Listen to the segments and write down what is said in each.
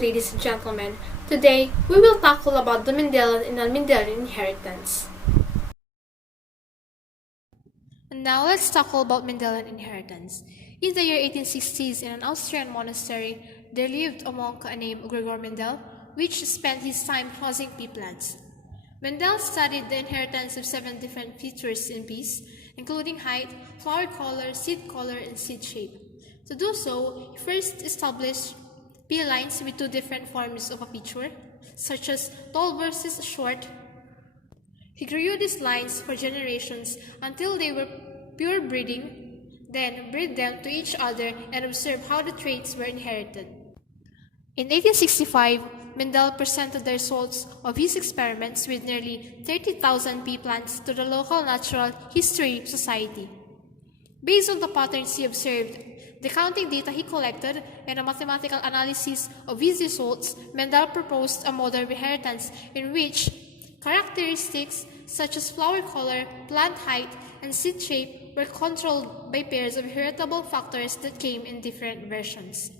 ladies and gentlemen. Today, we will tackle about the Mendelian and non-Mendelian inheritance. And now let's tackle about Mendelian inheritance. In the year 1860s, in an Austrian monastery, there lived a monk named Gregor Mendel, which spent his time crossing pea plants. Mendel studied the inheritance of 7 different features in peas, including height, flower color, and seed shape. To do so, he first established pea lines with 2 different forms of a feature, such as tall versus short. He grew these lines for generations until they were pure breeding, then bred them to each other and observed how the traits were inherited. In 1865, Mendel presented the results of his experiments with nearly 30,000 pea plants to the local Natural History Society. Based on the patterns he observed, the counting data he collected, and a mathematical analysis of his results, Mendel proposed a model of inheritance in which characteristics such as flower color, plant height, and seed shape were controlled by pairs of heritable factors that came in different versions.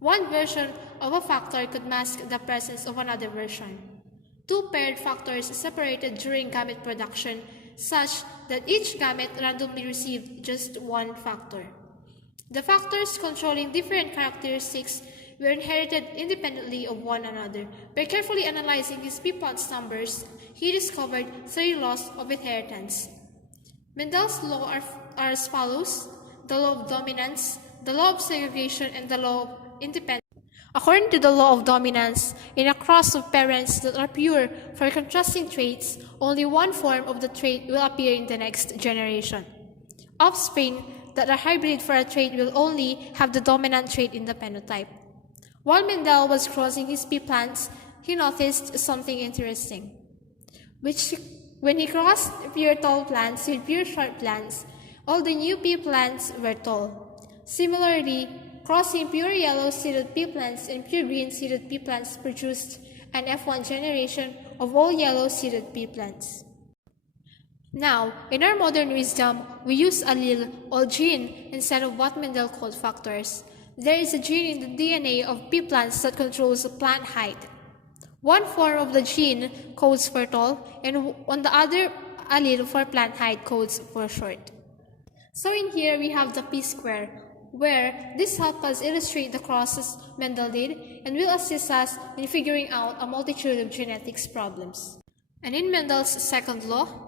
One version of a factor could mask the presence of another version. 2 paired factors separated during gamete production, such that each gamete randomly received just 1 factor. The factors controlling different characteristics were inherited independently of one another. By carefully analyzing his pea plants' numbers, he discovered 3 laws of inheritance. Mendel's laws are as follows: the law of dominance, the law of segregation, and the law of independence. According to the law of dominance, in a cross of parents that are pure for contrasting traits, only one form of the trait will appear in the next generation. Offspring that are hybrid for a trait will only have the dominant trait in the phenotype. While Mendel was crossing his pea plants, he noticed something interesting. When he crossed pure tall plants with pure short plants, all the new pea plants were tall. Similarly, crossing pure yellow-seeded pea plants and pure green-seeded pea plants produced an F1 generation of all yellow-seeded pea plants. Now, in our modern wisdom, we use allele or gene instead of what Mendel called factors. There is a gene in the DNA of pea plants that controls plant height. One form of the gene codes for tall, and on the other allele for plant height codes for short. So in here we have the p-square, where this helps us illustrate the crosses Mendel did and will assist us in figuring out a multitude of genetics problems. And in Mendel's second law,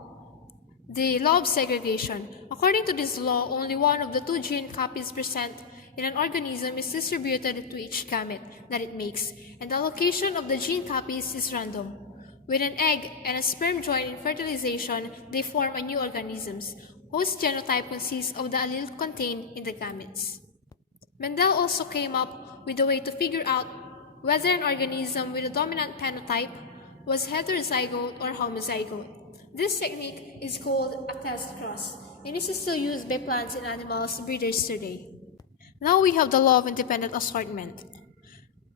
the law of segregation. According to this law, only one of the 2 gene copies present in an organism is distributed to each gamete that it makes, and the location of the gene copies is random. With an egg and a sperm join in fertilization, they form a new organism, whose genotype consists of the allele contained in the gametes. Mendel also came up with a way to figure out whether an organism with a dominant phenotype was heterozygote or homozygote. This technique is called a test cross, and is still used by plants and animals breeders today. Now we have the law of independent assortment.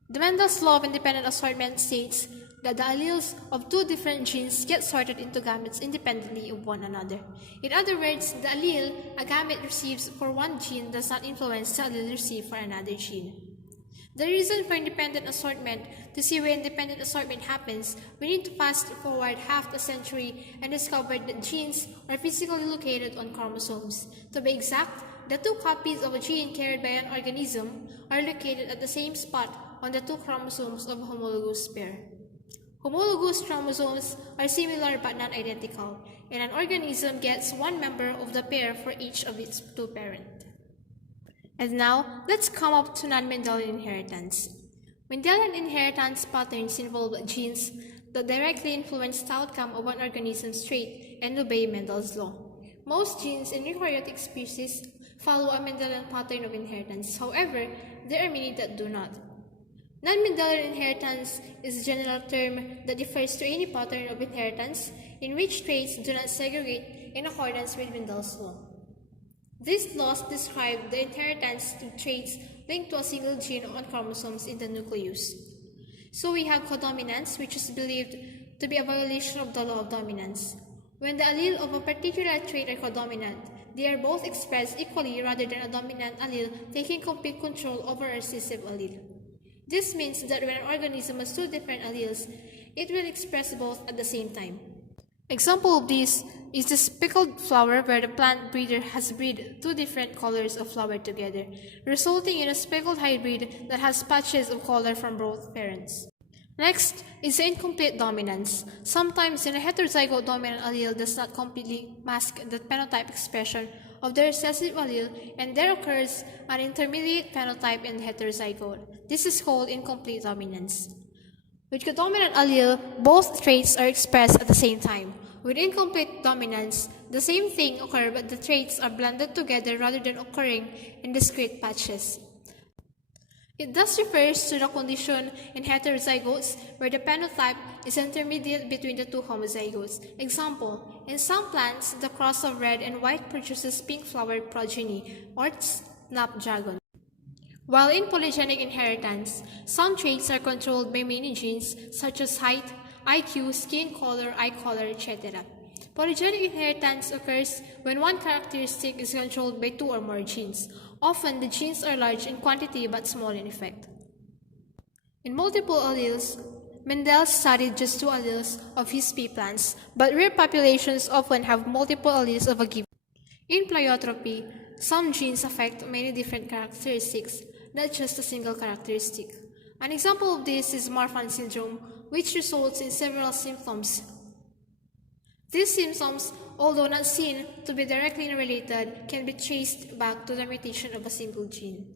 The Mendel's law of independent assortment states that the alleles of 2 different genes get sorted into gametes independently of one another. In other words, the allele a gamete receives for one gene does not influence the allele received for another gene. The reason for independent assortment: to see where independent assortment happens, we need to fast forward half a century and discover that genes are physically located on chromosomes. To be exact, the 2 copies of a gene carried by an organism are located at the same spot on the 2 chromosomes of a homologous pair. Homologous chromosomes are similar but not identical, and an organism gets 1 member of the pair for each of its 2 parents. And now, let's come up to non-Mendelian inheritance. Mendelian inheritance patterns involve genes that directly influence the outcome of an organism's trait and obey Mendel's law. Most genes in eukaryotic species follow a Mendelian pattern of inheritance. However, there are many that do not. Non-Mendelian inheritance is a general term that refers to any pattern of inheritance in which traits do not segregate in accordance with Mendel's law. These laws describe the inheritance of traits linked to a single gene on chromosomes in the nucleus. So we have codominance, which is believed to be a violation of the law of dominance. When the allele of a particular trait are codominant, they are both expressed equally rather than a dominant allele taking complete control over a recessive allele. This means that when an organism has two different alleles, it will express both at the same time. Example of this is the speckled flower, where the plant breeder has bred two different colors of flower together, resulting in a speckled hybrid that has patches of color from both parents. Next is the incomplete dominance. Sometimes a heterozygote dominant allele does not completely mask the phenotype expression of the recessive allele, and there occurs an intermediate phenotype in the heterozygote. This is called incomplete dominance. With the dominant allele, both traits are expressed at the same time. With incomplete dominance, the same thing occurs, but the traits are blended together rather than occurring in discrete patches. It thus refers to the condition in heterozygotes where the phenotype is intermediate between the two homozygotes. Example, in some plants, the cross of red and white produces pink-flowered progeny, or snapdragon. While in polygenic inheritance, some traits are controlled by many genes such as height, IQ, skin color, eye color, etc. Polygenic inheritance occurs when one characteristic is controlled by two or more genes. Often, the genes are large in quantity but small in effect. In multiple alleles, Mendel studied just two alleles of his pea plants, but rare populations often have multiple alleles of a given. In pleiotropy, some genes affect many different characteristics, not just a single characteristic. An example of this is Marfan syndrome, which results in several symptoms. These symptoms, although not seen to be directly related, can be traced back to the mutation of a single gene.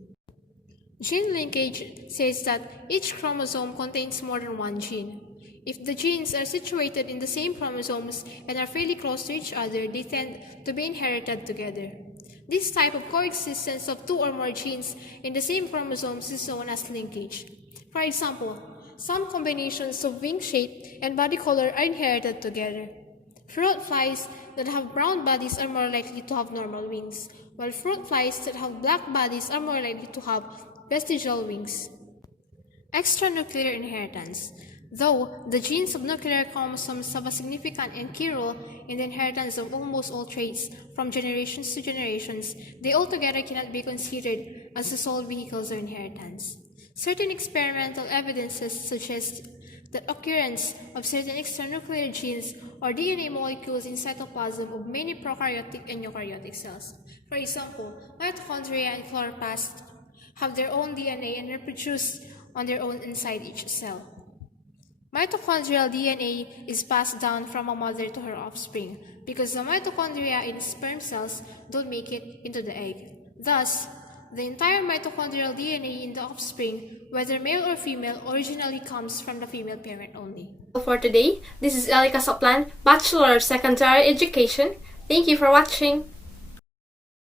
Gene linkage says that each chromosome contains more than one gene. If the genes are situated in the same chromosomes and are fairly close to each other, they tend to be inherited together. This type of coexistence of two or more genes in the same chromosomes is known as linkage. For example, some combinations of wing shape and body color are inherited together. Fruit flies that have brown bodies are more likely to have normal wings, while fruit flies that have black bodies are more likely to have vestigial wings. Extranuclear inheritance. Though the genes of nuclear chromosomes have a significant and key role in the inheritance of almost all traits from generations to generations, they altogether cannot be considered as the sole vehicles of inheritance. Certain experimental evidences suggest the occurrence of certain extranuclear genes or DNA molecules in cytoplasm of many prokaryotic and eukaryotic cells. For example, mitochondria and chloroplasts have their own DNA and reproduce on their own inside each cell. Mitochondrial DNA is passed down from a mother to her offspring because the mitochondria in sperm cells don't make it into the egg. Thus, the entire mitochondrial DNA in the offspring, whether male or female, originally comes from the female parent only. For today, this is Ellie Casaplan, Bachelor of Secondary Education. Thank you for watching.